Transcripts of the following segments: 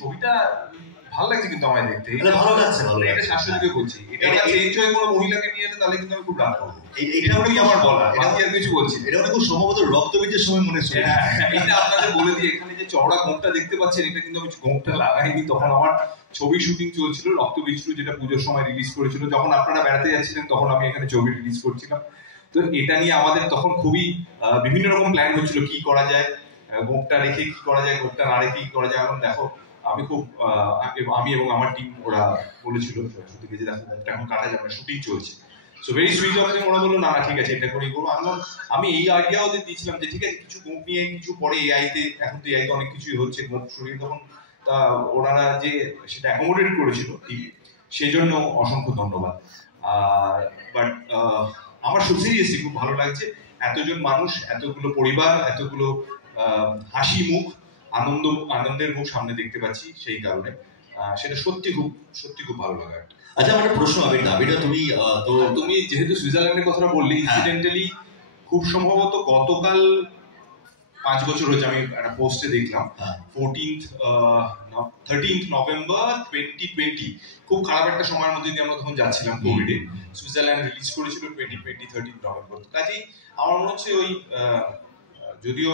ছবিটা ভালো লাগছে কিন্তু আমায় দেখতে। ভালো লাগছে, ভালো এটা শাশুড়িকে বলছি, এটা এনজয় কোনো মহিলাকে নিয়ে এলে তাহলে কিন্তু আমি খুব রাগ করবো। এটা হলো আমার বলা, এটা আর কিছু বলছি। এটা অনেক সম্ভবত রক্তবীজের সময় মনে হচ্ছে। এটা আপনাদের বলে দিই, এখানে যে চওড়া গোঁপটা দেখতে পাচ্ছেন, এটা কিন্তু আমি গোঁপটা লাগাইনি। তখন আমার ছবি শুটিং চলছিল রক্তবীজ 2, যেটা পুজোর সময় রিলিজ করেছিল। যখন আপনারা বেড়াতে যাচ্ছিলেন তখন আমি এখানে ছবি রিলিজ করছিলাম। তো এটা নিয়ে আমাদের তখন খুবই বিভিন্ন রকম প্ল্যান হচ্ছিল, কি করা যায়, গোঁপটা রেখে কি করা যায়, গোঁপটা না রেখে কি করা যায়। এখন দেখো আমি খুব আমি এবং আমার টিম ওরা বলেছিল সত্যি যে দেখো গোঁপটা এখন কাটা যাবে না, শুটিং চলছে। So very sweet of them, ওরা বললো না ঠিক আছে এটা করেই করবো। আমি এই আইডিয়া ওদের দিয়েছিলাম যে ঠিক আছে কিছু গোঁপ নিয়ে কিছু পরে এআইতে, এখন তো এআইতে অনেক কিছুই হচ্ছে গোঁপ শুটিং, তখন তা ওনারা যে সেটা অ্যাকোমোডেট করেছিল সেই জন্য অসংখ্য ধন্যবাদ। বাট আমার সিরিয়াসলি খুব ভালো লাগছে, এতজন মানুষ, এতগুলো পরিবার, এতগুলো হাসি মুখ, আনন্দের মুখ সামনে দেখতে পাচ্ছি, সেই কারণে সেটা সত্যি খুব ভালো লাগে। আচ্ছা আমার একটা প্রশ্ন, আবির তুমি যেহেতু সুইজারল্যান্ডের কথাটা বললি, ইনসিডেন্টালি খুব সম্ভবত গতকাল 5 বছর হয়েছে আমি একটা পোস্টে দেখলাম 13th নভেম্বর 2020, খুব খারাপ একটা সময়ের মধ্যে দিয়ে আমরা তখন যাচ্ছিলাম কোভিডে। সুইজারল্যান্ড রিলিজ করেছিল 2020 13th নভেম্বর। কাজেই আমার মনে হচ্ছে ওই যদিও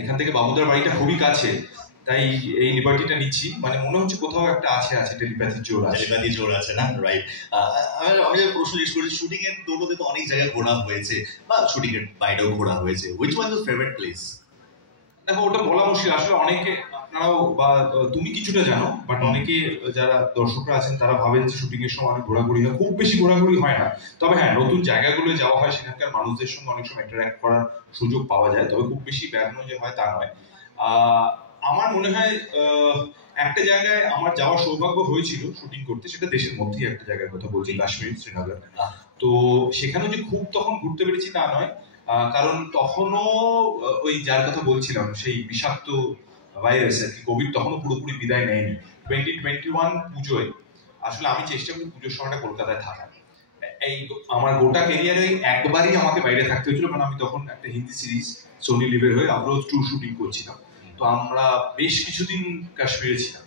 এখান থেকে বাবুদার বাড়িটা খুবই কাছে, তাই এই লিবার্টিটা নিচ্ছি, মানে মনে হচ্ছে কোথাও একটা আছে টেলিপ্যাথির জোর আছে না, রাইট? আমি যে প্রশ্ন জিজ্ঞেস করেছি, শুটিং এর দৌলতে তো অনেক জায়গায় ঘোরা হয়েছে বা শুটিং এর বাইরেও ঘোরা হয়েছে, which was your favourite place? দেখো ওটা বলা মুশকিল, আসলে অনেকে আপনারাও বা তুমি কিছুটা জানো, বাট অনেকে যারা দর্শকরা আছেন তারা ভাবেন যে শুটিং এর সময় অনেক ঘোরাঘুরি হয়, খুব বেশি ঘোরাঘুরি হয় না। তবে হ্যাঁ, নতুন জায়গাগুলো যাওয়া হয়, সেখানকার মানুষদের সঙ্গে অনেক সময় ইন্টারঅ্যাক্ট করার সুযোগ পাওয়া যায়, তবে খুব বেশি বেড়ানো যে হয় তা নয়। আমার মনে হয় একটা জায়গায় আমার যাওয়ার সৌভাগ্য হয়েছিল শুটিং করতে, সেটা দেশের মধ্যেই একটা জায়গার কথা বলছি, কাশ্মীর, শ্রীনগর। তো সেখানেও যে খুব তখন ঘুরতে পেরেছি তা নয়, কারণ তখনও ওই যার কথা বলছিলাম সেই বিষাক্ত ভাইরাস আর কি, কোভিড তখনও পুরোপুরি বিদায় নেয়নি। 2021 পুজোয় আসলে আমি চেষ্টা করি পুজোর সময়টা কলকাতায় থাকার। এই আমার গোটা ক্যারিয়ারে একবারই আমাকে বাইরে থাকতে হয়েছিল, কারণ আমি তখন একটা হিন্দি সিরিজ সোনি লিভের হয়ে আপ্রোচ 2 শুটিং করছিলাম। তো আমরা বেশ কিছুদিন কাশ্মীরে ছিলাম।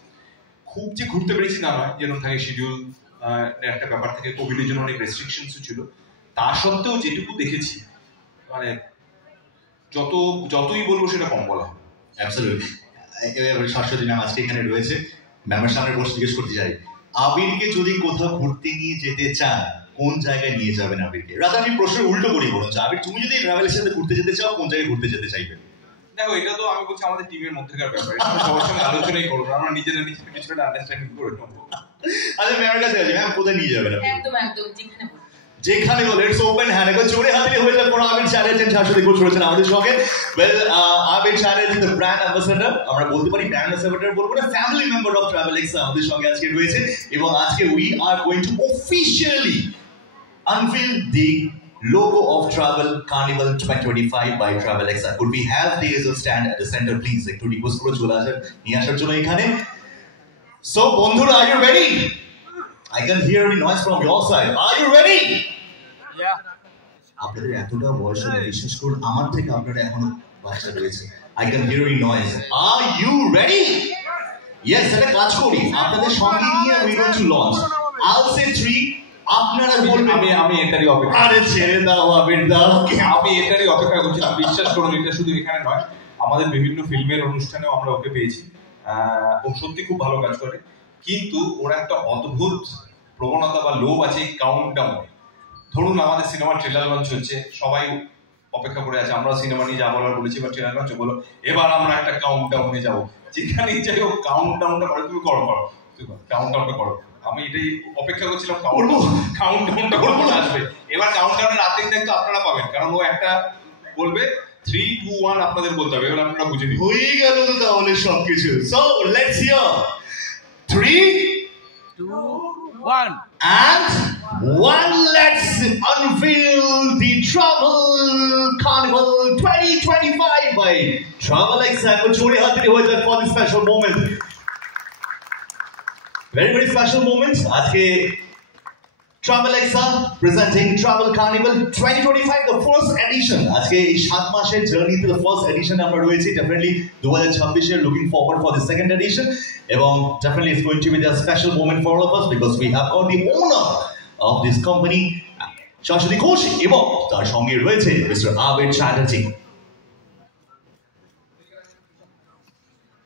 খুব যে ঘুরতে পেরেছি না নয়, যেরকম থাকে শিডিউল একটা ব্যাপার থেকে, কোভিডের জন্য অনেক রেস্ট্রিকশনসও ছিল, তা সত্ত্বেও যেটুকু দেখেছি মানে যতই বলবো সেটা কম বলা হবে। অ্যাবসলিউটলি। শাশ্বতী ম্যাম আজকে এখানে রয়েছে, ম্যামের সামনে বসে জিজ্ঞেস করতে চাই, আবিরকে যদি কোথাও ঘুরতে নিয়ে যেতে চান কোন জায়গায় নিয়ে যাবেন আবিরকে? রাতে আমি প্রশ্নের উল্টো করি, বলুন আবির তুমি যদি ট্রাভেলের সাথে ঘুরতে যেতে চাও কোন জায়গায় ঘুরতে যেতে চাইবেন? দেখো এটা তো আমি বলছি আমাদের টিমের মধ্যেকার ব্যাপার, সবার সঙ্গে আলোচনাই করবো, আমরা নিজেরা কিছুটা আন্ডারস্ট্যান্ডিং করে নেবো। আচ্ছা ম্যামের কাছে আছে, ম্যাম কোথায় নিয়ে যাবেন? একদম যেখানে বলে ইটস ওপেন হ্যান্ড, একবার জোরে হাতে হয়ে যাক। কোনো আবির চ্যানেল শাশ্বতী ঘোষ রয়েছেন আমাদের সঙ্গে। Well Abir channel is the brand ambassador, আমরা বলতে পারি ব্র্যান্ড অ্যাম্বাসেডর বলবো না, family member of travel x আমাদের সঙ্গে আজকে রয়েছে, এবং আজকে we are going to officially unveil the logo of Travel Carnival 2025 by Travel X. Could we have the ASL stand at the center, please? একটু request করে চলে আসেন, নিয়ে আসার জন্য এখানে। So বন্ধুরা, are you ready? I can hear a noise from your side. Are you ready? Yeah. আপনাদের এতটা বয়স হলে বিশেষ করে আমার থেকে আপনারা এখনো বাচ্চা রয়েছে। I can hear a noise. Are you ready? Yes, এটা কাজ করি আপনাদের সঙ্গে নিয়ে we going to launch. I'll say 3, আপনারা বলবেন। আমি এটারই অপেক্ষা। আরে ছেড়ে দাও আবির দাও, আমি এটারই অপেক্ষা করছিলাম। বিশ্বাস করুন, এটা শুধু এখানে নয়, আমাদের বিভিন্ন ফিল্মের অনুষ্ঠানেও আমরা ওকে পেয়েছি। ও সত্যি খুব ভালো কাজ করে, কিন্তু ওরা একটা অদ্ভুত প্রবণতা বা লোভ আছে কাউন্টডাউন। ধরুন আমাদের সিনেমার ট্রেলার লঞ্চ হচ্ছে, সবাই অপেক্ষা করে আছে, আমরা সিনেমা নিয়ে যা বলার বলেছি, এবার ট্রেলার লঞ্চ বলো এবার আমরা একটা কাউন্টডাউনে যাবো, যেখানেই যাই হোক কাউন্টডাউনটা করে, তুমি করো কাউন্টডাউনটা করো। আমি এটাই অপেক্ষা করছিলাম, কাউন্টডাউনটা করবো আসবে। এবার কাউন্টডাউনের রাতের দেখতে আপনারা পাবেন, কারণ ও একটা বলবে 3, 2, 1 আপনাদের বলতে হবে, এবার আপনারা বুঝে নিন। হয়ে গেল তো তাহলে সবকিছু। So let's here 3, 2, 1 and 1. Let's unveil the Travel Carnival 2025 by Travel X. Chori hatri hoye jay for this special moment. Very, very special moment. আজকে Travelexa presenting Travel Carnival 2025, the first edition. আজকে এই 7 মাসের journey to the first edition আমরা রয়েছি। Definitely 2026 এর looking forward for the second edition এবং definitely it's going to be the special moment for all of us because we have got the owner of this company Shashwati Ghosh এবং তার সঙ্গে রয়েছে mister আবির চ্যাটার্জি।